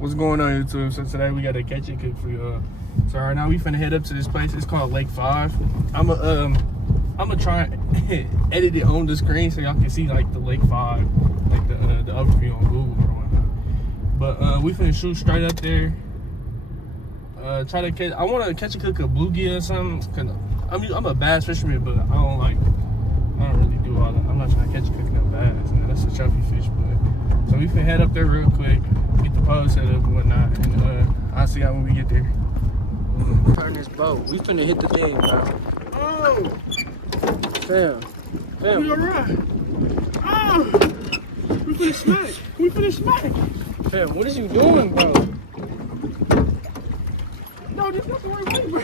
What's going on, YouTube? So today we got a catch and cook for y'all. So right now we finna head up to this place. It's called Lake 5. I'ma try and edit it on the screen so y'all can see like the Lake 5, like the overview on Google or whatnot. But we finna shoot straight up there. Try to catch. I want to catch and cook a bluegill or something. Cause I'm a bass fisherman, but I don't really do all that. I'm not trying to catch and cook no bass. Man. That's a trophy fish. But so we finna head up there real quick. Get the pole set up and whatnot, and I'll see y'all when we get there. Turn this boat. We finna hit the thing, bro. Oh! Fam. We alright. Oh! We finna smack. Fam, what is you doing, bro? No, this not the right way, bro.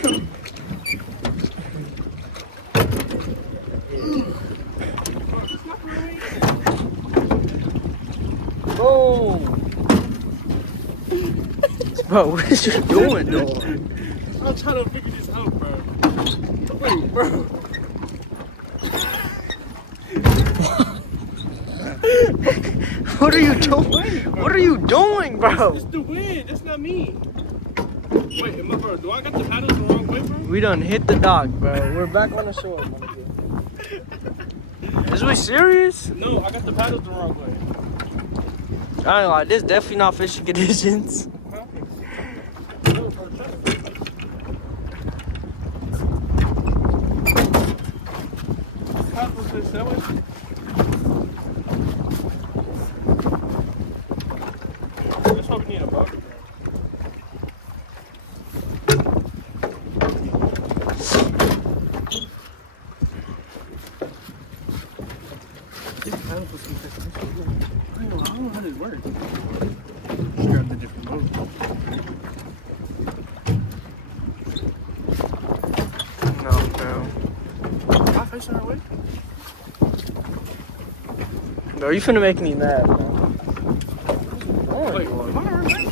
Oh! Bro, what is you doing, dog? I'm trying to figure this out, bro. Wait, bro. What are you doing? What are you doing, bro? It's the wind. That's not me. Wait, bro, do I got the paddles the wrong way, bro? We done hit the dock, bro. We're back on the shore, man. Is we serious? No, I got the paddles the wrong way. I ain't like this. Definitely not fishing conditions. That's why we need a boat. I don't know how this works. Let's grab the different boat. No, bro. Am I facing our way? Bro, you finna make me mad, bro. Wait, am I alright?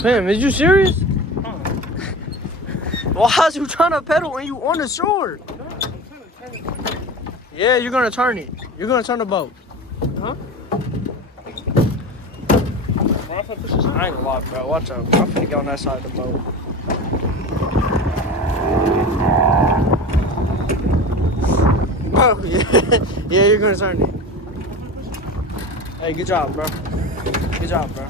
Fam, is you serious? Well, how's you trying to pedal when you on the shore? No, I'm trying to turn it. Yeah, you're gonna turn it. You're gonna turn the boat. Huh? I ain't gonna lie, bro. Watch out, bro. I'm finna get on that side of the boat. Bro, yeah. Yeah, you're gonna turn it. Hey, good job, bro. Good job, bro.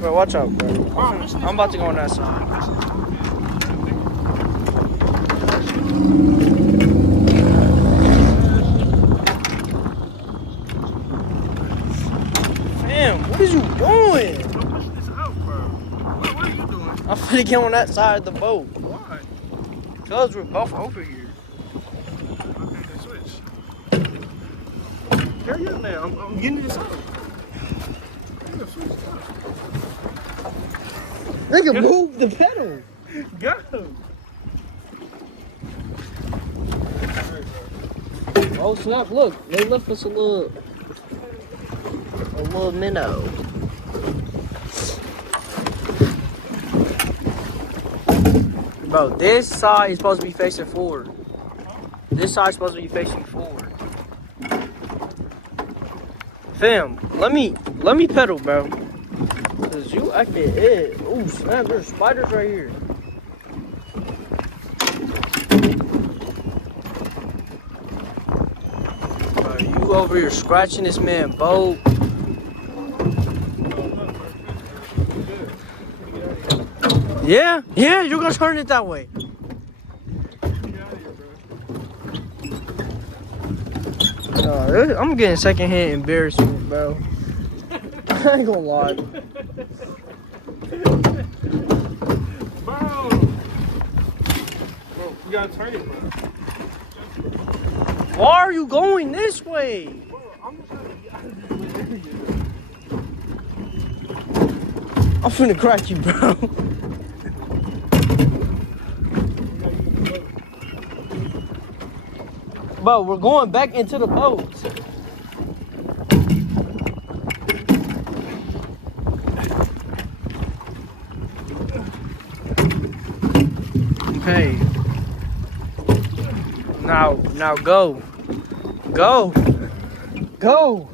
Bro, watch out, bro. I'm about to go on that side. Fam, what is you doing? I'm pushing this out, bro. What are you doing? I'm finna get on that side of the boat. Why? Cause we're both over here. Okay, then switch. Hurry up now. I'm getting this out. Switch. Nigga, move the pedal. Go. Oh snap! Look, they left us a little minnow. Bro, this side is supposed to be facing forward. This side is supposed to be facing forward. Fam, let me pedal, bro. Cause you acting it. Ooh, snap! There's spiders right here. Bro, you over here scratching this man boat. Yeah, you're gonna turn it that way. I'm getting secondhand embarrassment, bro. I ain't gonna lie. Bro, you gotta turn it, bro. Why are you going this way? Bro, I'm just trying to get out of this area. I'm finna crack you, bro. Bro, we're going back into the boat. Okay. Now go. Go. Go.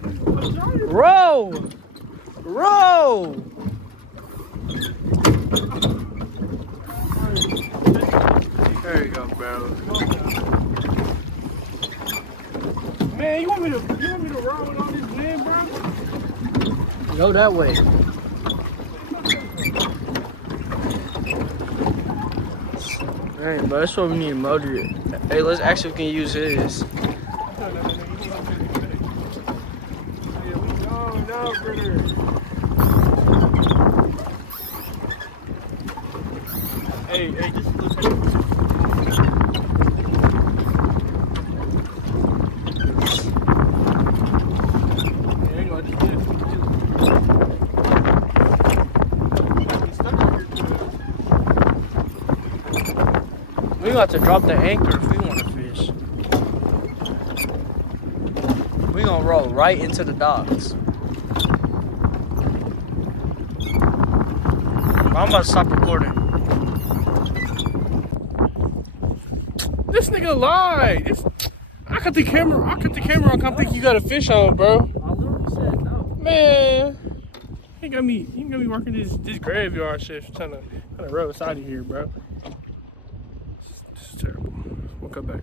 Roll. Roll. There you go, bro. Man, you want me to roll with all this wind, bro? Go that way. Alright, bro, that's what we need to motor it. Hey, let's actually can use his. No, brother. Hey, just look at it. We got to drop the anchor if we want to fish. We gonna roll right into the docks. I'm about to stop recording. This nigga lied. I cut the camera on. Come think you got a fish on, bro. I literally said no. Man, he got me working this graveyard shift, trying to roll us out of here, bro. This is terrible. We'll come back.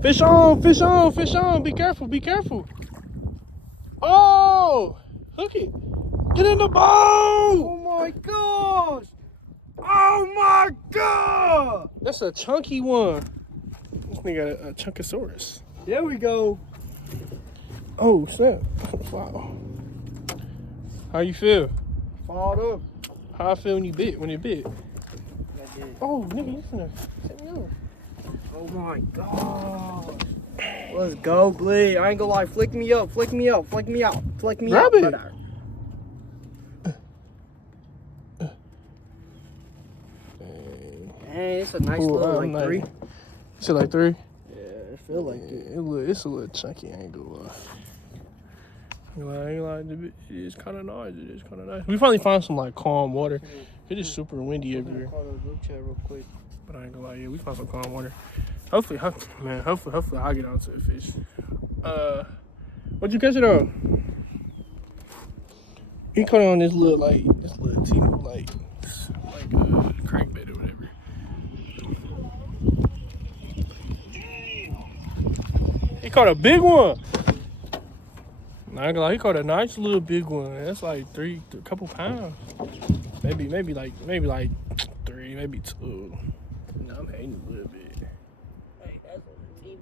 Fish on, fish on, fish on. Be careful, be careful. Oh, hook it. Get in the boat. Oh my gosh! Oh my god! That's a chunky one. This nigga got a chunkosaurus. There we go. Oh, snap. Wow. How you feel? Followed up. How I feel when you bit? I did. Oh, nigga, you finna set me up. Oh my gosh. Let's go, Glee. I ain't gonna lie. Flick me up, flick me up, flick me out, flick me Grab out. it. Brother. Hey, it's a nice little like 3. Is it like 3? Yeah, it feel like it. It's a little chunky, I ain't gonna lie. I ain't like it's kind of nice. It is kind of nice. We finally found some like calm water. It is super windy over here. Call the group chat real quick. But I ain't gonna lie, yeah, we found some calm water. Hopefully I'll get out to the fish. What'd you catch it on? He caught it on this little teeny like crankbait or whatever. He caught a big one. Not gonna lie, he caught a nice little big one. That's like a couple pounds. Maybe like 3, maybe 2. No, I'm hating a little bit. Hey, that's what the team is.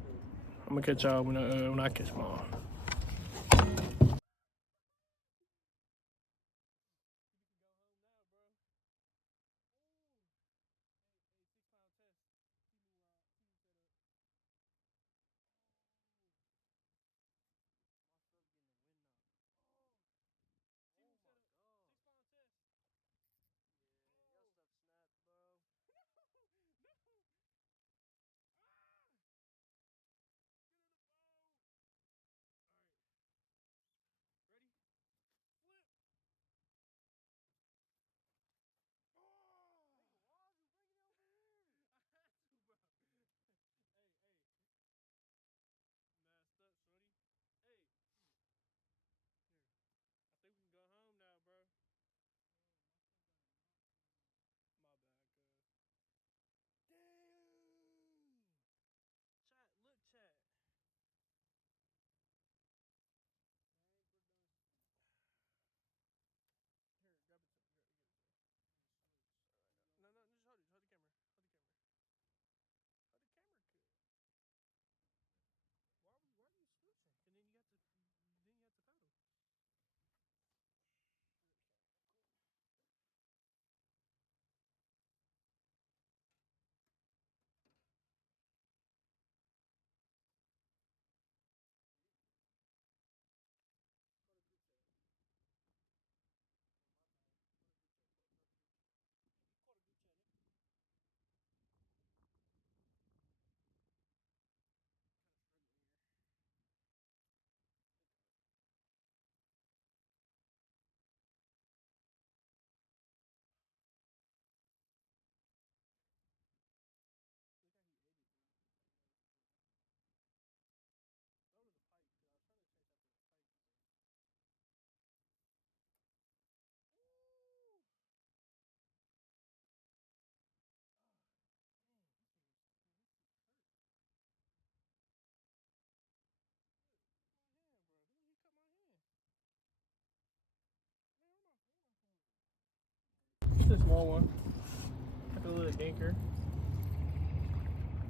I'm gonna catch y'all when I catch mine. small one. Like a little anchor.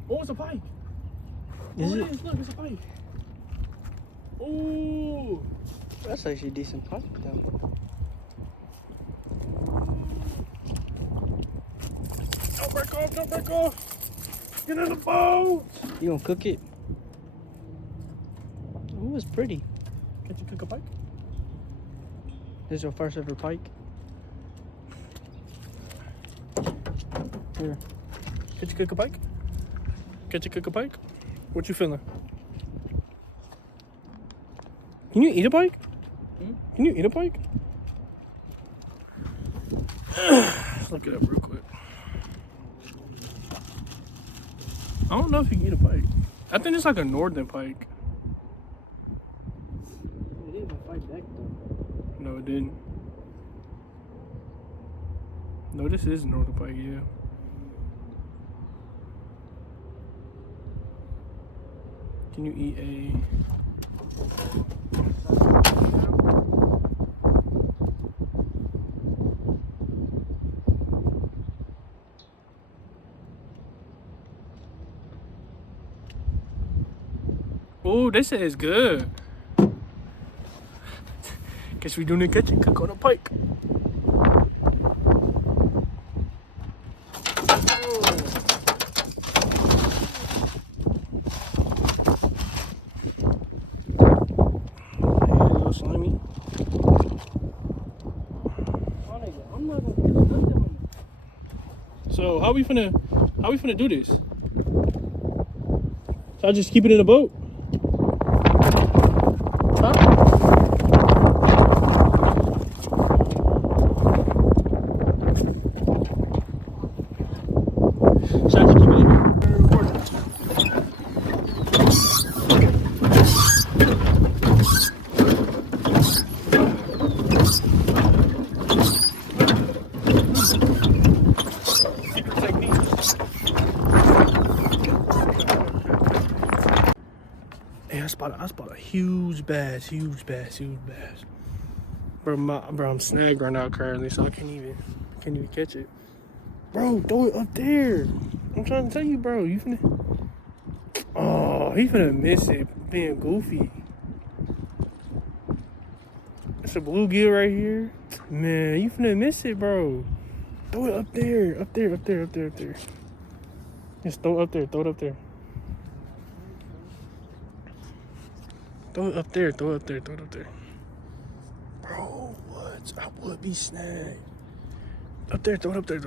Oh, it's a pike. Is oh, it? It is. Look, it's a pike. Ooh. That's actually a decent pike though. Don't break off, don't break off. Get in the boat. You gonna cook it? Ooh, it's pretty. Can't you cook a pike? This is your first ever pike? Here. Can't you cook a pike? Can't you cook a pike? What you feeling? Can you eat a pike? Can you eat a pike? Let's look it up real quick. I don't know if you can eat a pike. I think it's like a northern pike. It didn't even fight back though. No, it didn't. No, this is northern pike, yeah. Can you eat a... Oh, they say it's good. Guess we doing the kitchen cook on a pike. So how we finna do this? So I just keep it in the boat? Huh? Should I just keep it in here? Secret technique. Hey, I spot a huge bass. Bro, I'm snagged right now currently, so I can't even catch it. Bro, throw it up there. I'm trying to tell you, bro. You finna. Oh, he finna miss it being goofy. It's a bluegill right here. Man, you finna miss it, bro. Throw it up there. Just throw it up there. Throw it up there. Bro, what? I would be snagged. Up there, throw it up there.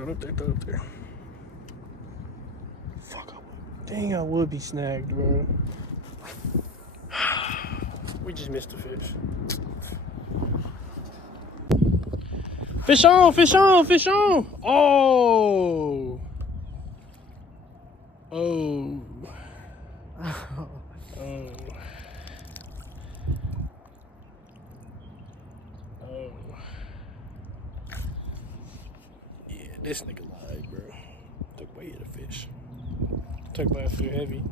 Fuck, I would. Dang, I would be snagged, bro. We just missed the fish. Fish on! Oh! Yeah, this nigga lied, bro. Took way of the fish. Took by a few heavy.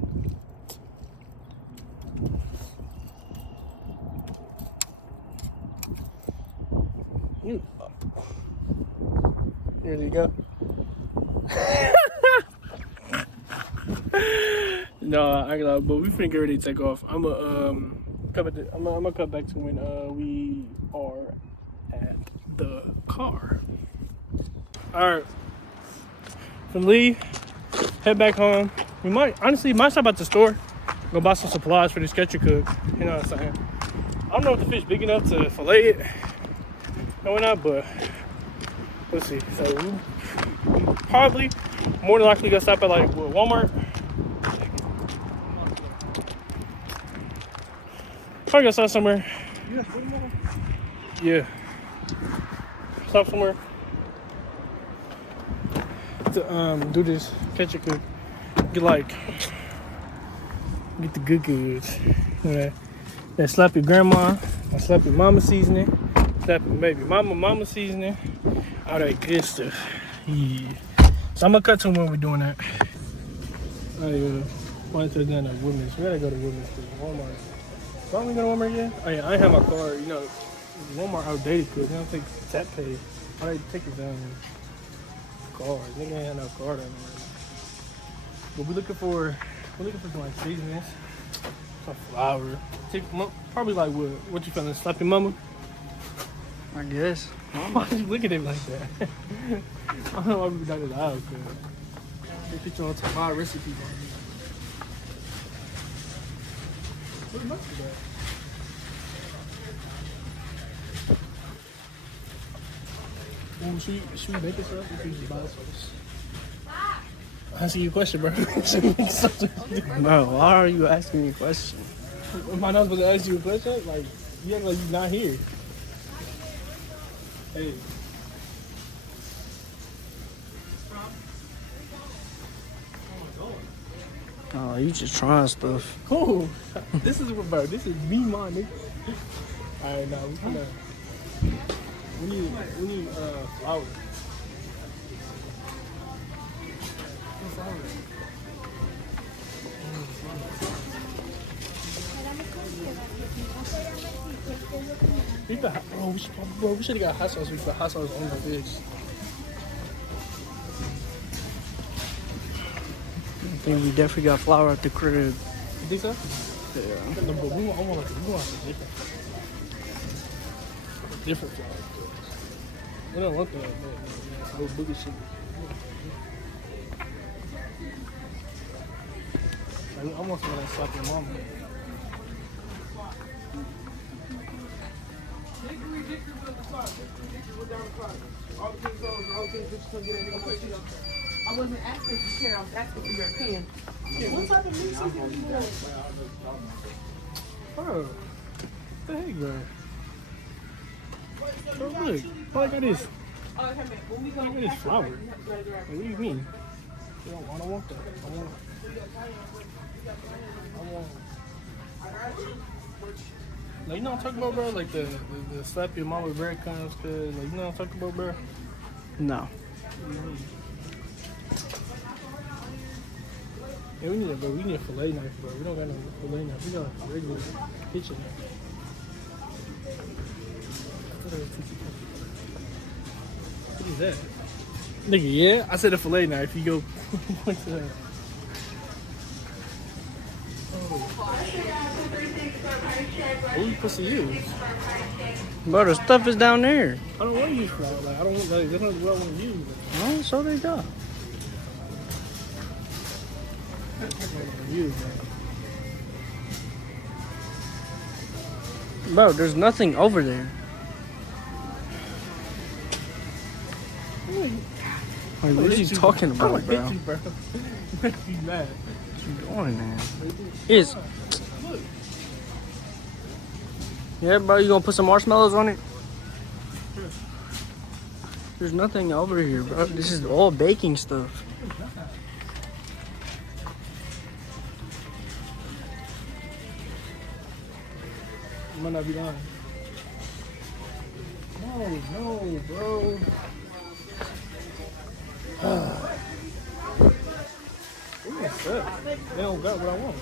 There you go. No, I ain't gonna lie, but we finna get ready to take off. I'm gonna cut back to when we are at the car. All right, finna leave, head back home. We might stop at the store, go buy some supplies for this catch and cook. You know what I'm saying? I don't know if the fish big enough to fillet it. No, we're not, but let's see. So we probably more than likely gonna stop at like Walmart. Probably gonna stop somewhere. Yeah. Stop somewhere to do this catch and cook. Get the good goods. You know, that slap your grandma, that slap your mama seasoning, slap your baby mama seasoning, all that good stuff. Yeah. So I'm gonna cut to when we're doing that. I wanted to go to Women's. We gotta go to Women's to Walmart. So I'm gonna go to Walmart yet? Oh yeah, I have my card. You know, Walmart outdated because they don't take tap pay. I already take it down. card. Nigga ain't had no card on him right now. But we're looking for some like seasonings, some flour. Probably like what you feeling? Slap your mama? I guess. Why you look at him like that? I don't know why we got it out, cuz. They put you on top of my recipe. What much is that? Ooh, should we make this up? Or should we just buy this first? I see your question, bro. Should we make something? Bro, why are you asking me a question? Am I not supposed to ask you a question? Like, you act like you're not here. Hey. Oh, you just trying stuff. Cool. This is bro. This is me, my nigga. All right, now we need flour. We should have got hot sauce. We put hot sauce on the fish. I think we definitely got flour at the crib. You think so? Yeah. No, but we want a different flour. We don't want that whole boogie shit. I want some of that slap your mama. I wasn't asking for care, I was asking for your opinion. What type of music are you doing? Bro, what the heck, bro? Bro, look. All I got is, flour. What do you mean? I don't want that. I want. Like, you know what I'm talking about, bro? Like the slap your mama breadcrumbs, cause like, you know what I'm talking about, bro? No. Yeah, we need a fillet knife, bro. We don't got no fillet knife. We got a regular kitchen knife. What is that? Nigga, yeah? I said a fillet knife. You go point to that. What you supposed to use? Bro, the stuff is down there. I don't want to use flour. Like, I don't want, like, that's not what I want to use. Oh, so they got. Bro, there's nothing over there. Like, what are you talking about, bro? You, bro. Make me mad. What you doing, man? Is. Yeah, bro, you gonna put some marshmallows on it? There's nothing over here, bro. This is all baking stuff. You might not be lying. No, bro. What's up? They don't got what I want.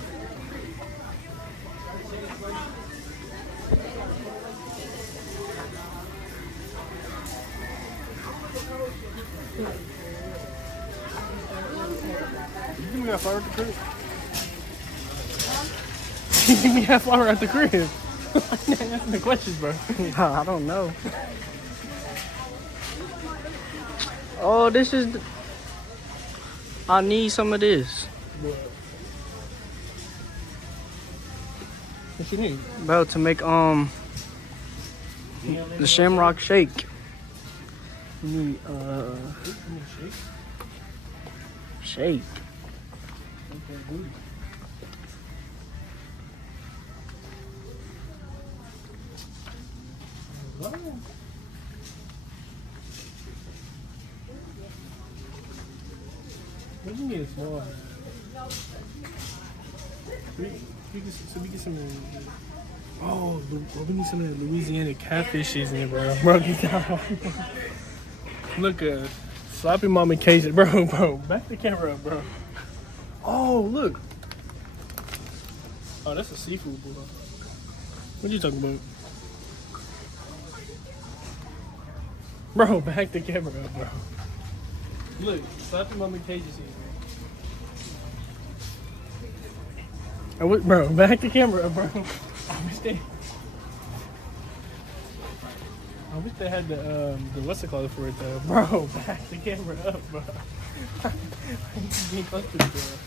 You give me that flour at the crib? You give me that flour at the crib? I'm not asking the questions, bro. I don't know. Oh, this is. I need some of this. What you need? Bro, to make the shamrock shake. You need shake. What do you need it for? We get some. Oh, we need some of the Louisiana catfish seasoning, bro. Bro, get down. Look, sloppy mama Cajun, bro. Back the camera up, bro. Oh, look. Oh, that's a seafood bowl. What you talking about? Bro, back the camera up, bro. Look, slap him on the cages here. I wish, bro, back the camera up, bro. I wish they had the what's it called for it though, bro. Back the camera up, bro. Being close to the camera.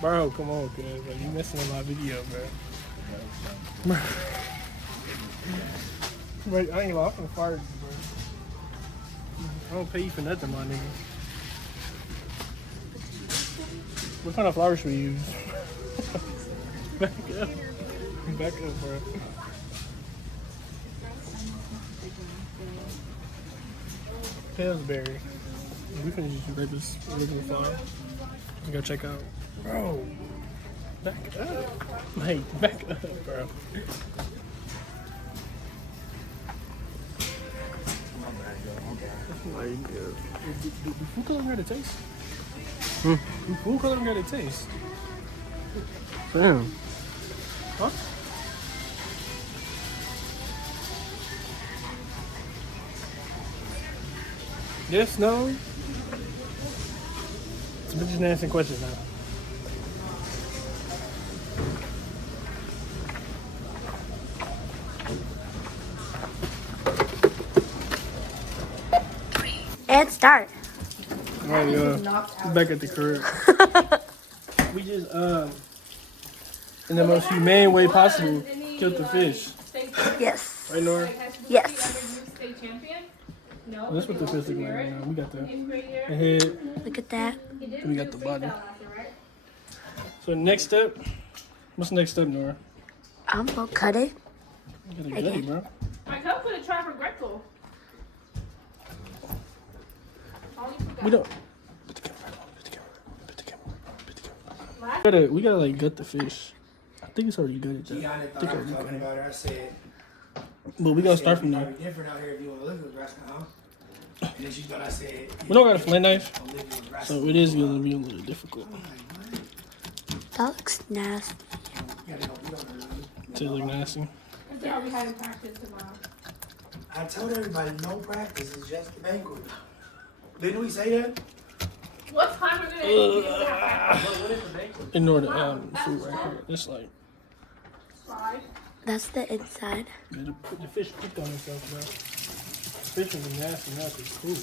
Bro, come on, cuz. Like, you messing with my video, bro. Bro, I ain't gonna lie, I'm gonna fire you, bro. I don't pay you for nothing, my nigga. What kind of flowers should we use? Back up. Back up, bro. Pillsbury. We can just grab this original flower. Let's go check out. Bro. Back up. Like, back up, bro. Like, do food coloring got a taste? Do food coloring got a taste? Damn. Huh? Yes, no? We're just asking questions now. And start. Alright, back at the crib. We just, in the most humane way possible, killed the fish. Yes. Right, Nora? Yes. Well, that's what the fish look like right now. We got the head, Look at that. and we got the body. So next step, what's the next step, Nora? I'm gonna cut it. You gotta gut it, bro. I come for the try for Greco. We don't. Put the camera on. Put the camera. Put the camera. Put the camera. We gotta like gut the fish. I think it's already gutted. Though. I think I was talking about her. I said, But we gotta start from there. It's different out here if you want to live with Nebraska, huh? And then she thought I said, We don't got a fillet knife, I'm living in Nebraska. so it is gonna be a little difficult. That looks nasty. You gotta help me on that. To look nasty. I'll be having practice tomorrow. I told everybody no practice is just the banquet. Didn't we say that? What time are we gonna eat? What is the banquet? Ignore the food right here. It's like 5. That's the inside. yeah, the fish pooped on himself, bro. Fish is nasty food.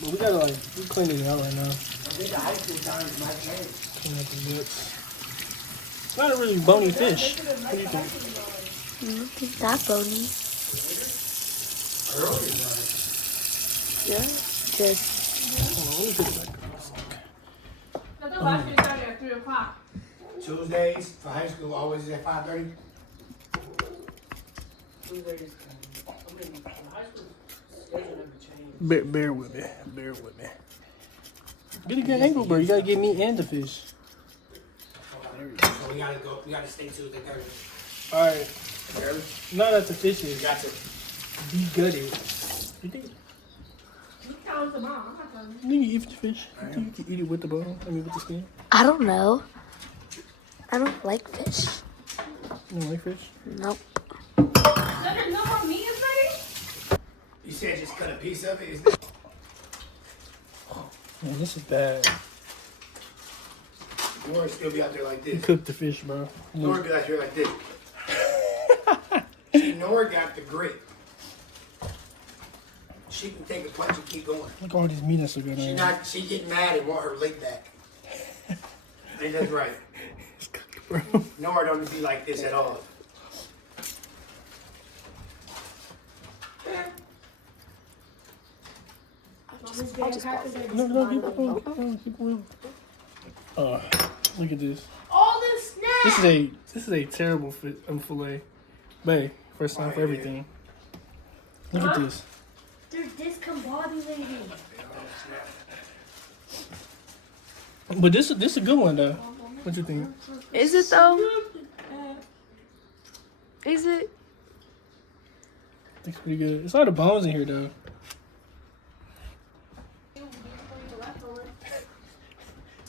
But we gotta like we clean it out right now. I think the high school time is my turn. Clean out the guts. It's not a really bony fish. What do you think? It's that bony. Yeah. Just. Hold on, let me put it back. I thought last week started at 3 o'clock. Tuesdays for high school always is at 5:30. Bear with me. Bear with me. Get a good angle, bro. You gotta get me and the fish. So we gotta go. We gotta stay Tuesday, Thursday. Alright. Early. Now that the fish is Got to. be gutted. You think You count them all. I'm not telling you. you eat the fish? You think you can eat it with the bone? I mean with the skin? I don't know. I don't like fish. You don't like fish? Nope. There's no more meat inside? You said just cut a piece of it. Isn't it? Man, this is bad. Nora still be out there like this. Cook the fish, bro. Nora Look. be out here like this. See, Nora got the grit. She can take a punch and keep going. Look at all these meat that's so good on here. She get mad and want her leg back. I think that's right. It's cooked, bro. Nora don't be like this at all. No, keep going. Keep going. Look at this. All this snacks! This is a terrible fillet. Bae, first time for everything. Look at this. They're discombobulating. But this is a good one though. What you think? Is it though? Is it? It's pretty good. It's a lot of bones in here though.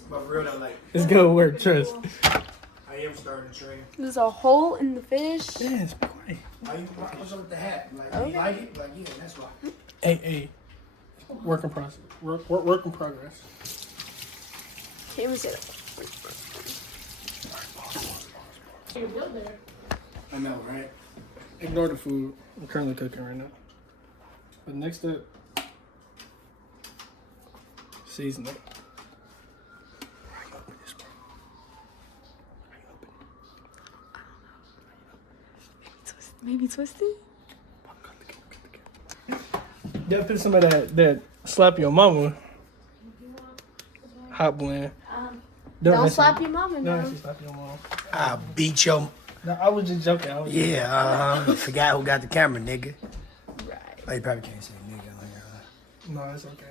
But for real, though, like, It's gonna work, trust. might start a trend. There's a hole in the fish. Yeah, it's quiet. What's up with the hat? Like, Okay. you like it? Like, yeah, that's why. Hey. Work in process. Work in progress. Can't even say that. I know, right? Ignore the food. I'm currently cooking right now. But next up, season it. Maybe twisty? You gotta put some of that slap your mama. Hot blend. Don't slap your mama No, now. actually slap your mama. I'll beat your... No, I was just joking. Yeah, forgot who got the camera, nigga. Right. Oh, you probably can't say nigga. No, it's okay.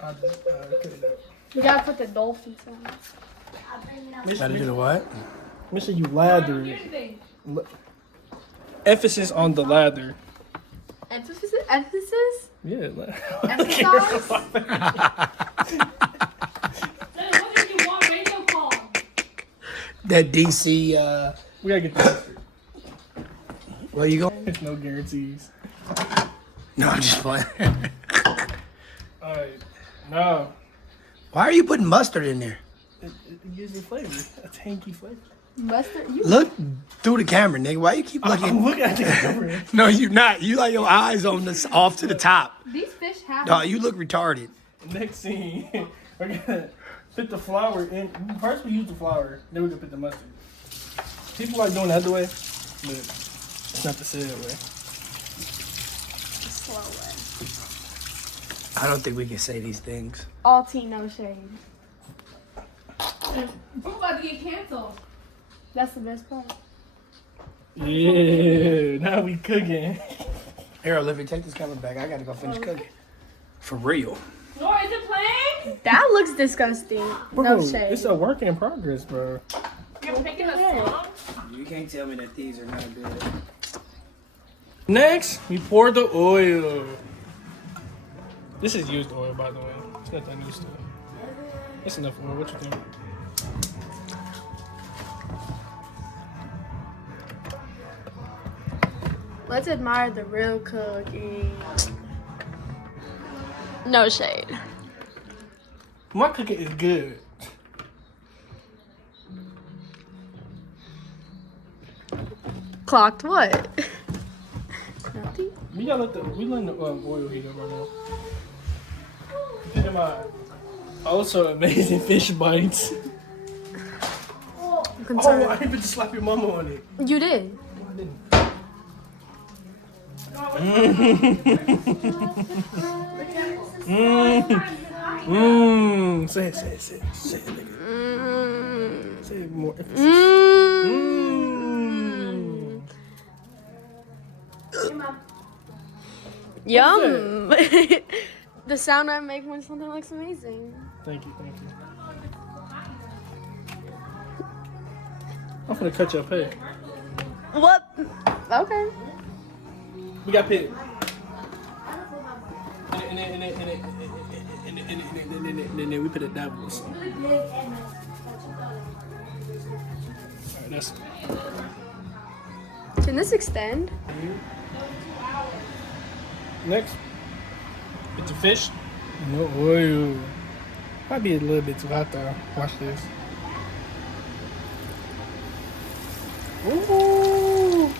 I just cut it out. We gotta put the dolphin sound. Gotta do the what? Make sure you lather it. Emphasis on the lather. Emphasis? Emphasis? Yeah. Emphasize? That DC, We gotta get this. where you going? There's no guarantees. No, I'm just playing. Alright. No. Why are you putting mustard in there? It gives it flavor. A tanky flavor. Mustard? You Look through the camera, nigga. Why you keep I'm looking? looking at the camera. No, you not. You like your eyes on this off to the top. These fish have. No, you look retarded. Next scene. We're gonna put the flour in. First we use the flour, then we're gonna put the mustard. People like doing the other way, but it's not the said way. Slow way. I don't think we can say these things. All tea, no shade. I'm about to get canceled. That's the best part. Yeah, now we cooking. Here, Olivia, take this camera back. I gotta go finish cooking. For real. Nora, is it playing? That looks disgusting. Bro, No shade. it's a work in progress, bro. You're picking a song? You can't tell me that these are not good. Next, we pour the oil. This is used oil, by the way. It's not that new stuff. It's enough oil. What you think? Let's admire the real cooking. No shade. My cooking is good. Clocked what? Nothing. We letting the oil heat up right now. Think of my also amazing fish bites. I'm Oh, concerned. I didn't slap your mama on it. You did. No, I didn't. Say it, nigga. Say it more. Yum. The sound I make when something looks amazing. Thank you. I'm gonna cut your pay. What? Okay. We got pit. And then we put a dabble or something. Alright, that's Can this extend? next. Put the fish. No oil. Might be a little bit too hot though. Watch this. Ooh.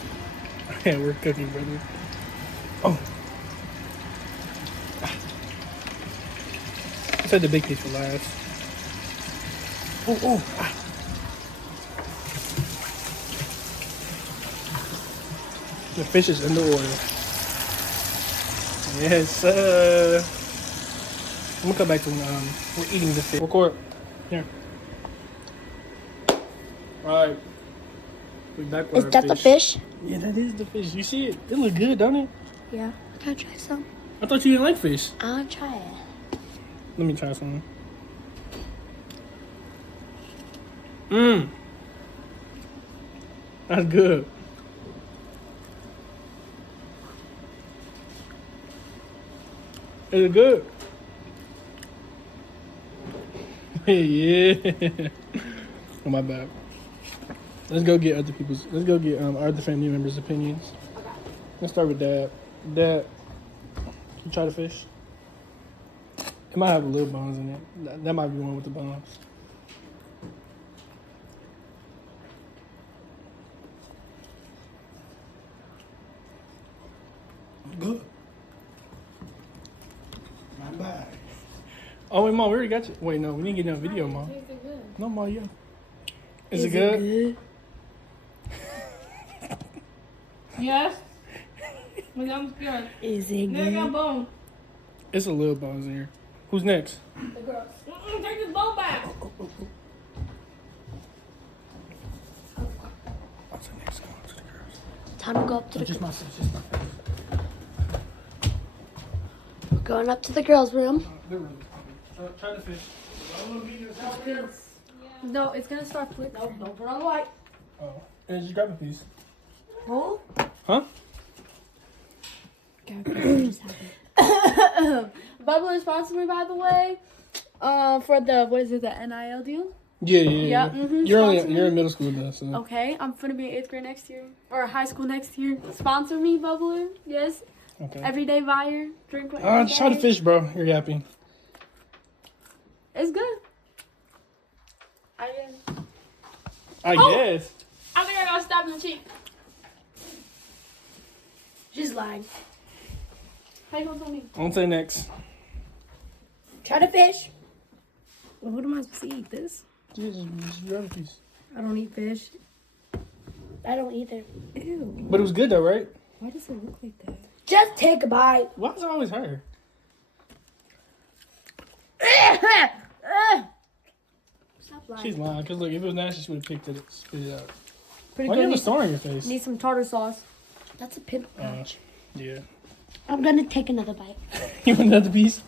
Yeah, we're cooking, brother. Oh. Let's have the big piece for last. Oh. The fish is in the oil. Yes, sir. I'm gonna come back to when we're eating the fish. Record. Here. Alright. We back with Is that the fish? Yeah, that is the fish. You see it? It look good, don't it? Yeah. Can I try some? I thought you didn't like fish. I'll try it. Let me try some. Mmm. That's good. Is it good? Yeah. Oh, my bad. Let's go get other people's. Let's go get our other family members' opinions. Let's start with Dad. Dad, you try the fish? It might have little bones in it. That might be one with the bones. Good. Not bad. Oh wait, Mom, we already got you. Wait, no, we didn't get no video, Mom. No, Mom, yeah. Is it good? Yes. My gum's good. Is it Then I got good? bone. It's a little bones in here. Who's next? The girls. Take this bone back. What's the next one? To the girls. Time to go up to the. Just my face. Just my face. We're going up to the girls' room. Try the fish. No, it's gonna start flipping. Nope, don't turn on the light. Oh, and just grab a piece. Oh. Huh? Bubba sponsored me, by the way. For the what is it? The NIL deal. Yeah. Yeah, mhm, You're sponsor me. you're in middle school now, so. Okay, I'm gonna be in 8th grade next year or high school next year. Sponsor me, Bubbler. Yes. Okay. Everyday buyer. Drink what every Just try the day. fish, bro. You're happy. It's good. I guess. I Oh! guess. I think I got stabbed in the cheek. She's lying. How you gonna tell me? On to the next. Try to fish. Well, what am I supposed to eat? This? Just grab a piece. I don't eat fish. I don't either. Ew. But it was good though, right? Why does it look like that? Just take a bite. Why is it always her? Stop lying. She's lying. Cause look, if it was nasty, she would have picked it, spit it out. Pretty Why do you good. have a star on your face? Need some tartar sauce. That's a pimple. Yeah. I'm gonna take another bite. You want another piece?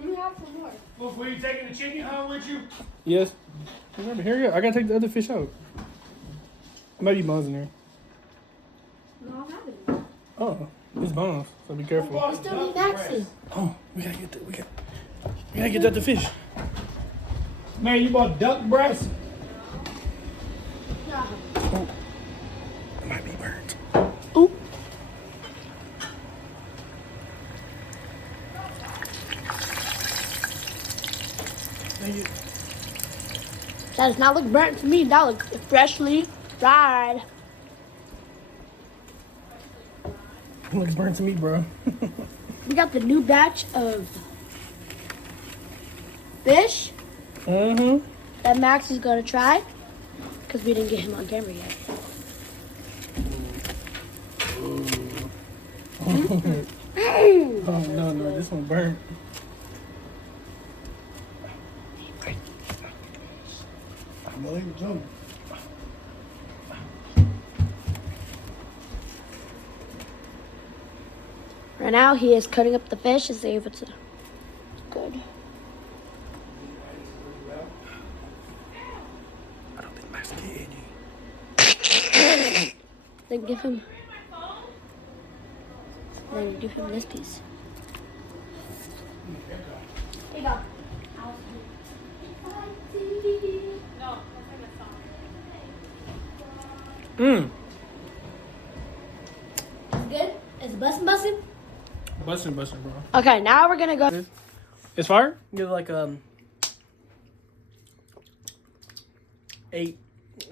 Let me have some more. Wolf, were you taking the chicken home with you? Yes. Remember, here you go. I gotta take the other fish out. There might be bones in there. No, I'm having it. Oh, it's bones. So be careful. I still need Maxie. Oh, we gotta get we gotta get the other fish. Man, you bought duck breast? It might be burnt. Ooh. That does not look burnt to me. That looks freshly fried. It looks burnt to me, bro. We got the new batch of fish Mm-hmm. that Max is gonna try because we didn't get him on camera yet. Oh no, this one burnt. I know he was jumping. Right now, he is cutting up the fish to see if it's good. I don't think Max can get any. Then give him. Then give him this piece. Here you go. Mmm. Is it good? Is it bussin'? Bustin', bro. Okay, now we're gonna go. It's fire? Give it like 8. 8.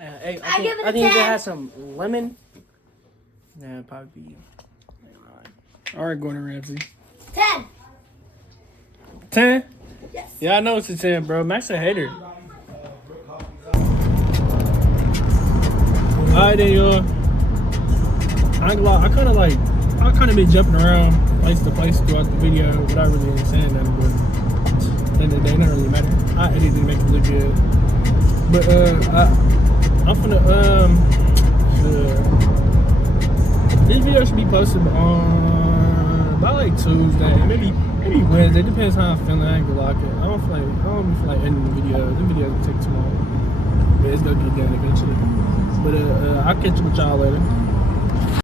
I give it a I think if it 10. has some lemon, yeah, it'd probably be 9. All right, Gordon Ramsay. 10. 10? Yes. Yeah, I know it's a 10, bro. Max a hater. Alright, then, y'all. I ain't gonna lie, I kind of been jumping around place to place throughout the video without really saying nothing, but at the end of the day, it doesn't really matter. I edited to make it look good. But, I'm finna, this video should be posted on, by like Tuesday, maybe Wednesday, depends how I'm feeling. I ain't gonna lie, I don't feel like editing the video. The video will take too long. But it's gonna get done eventually. But, I'll catch you with y'all later.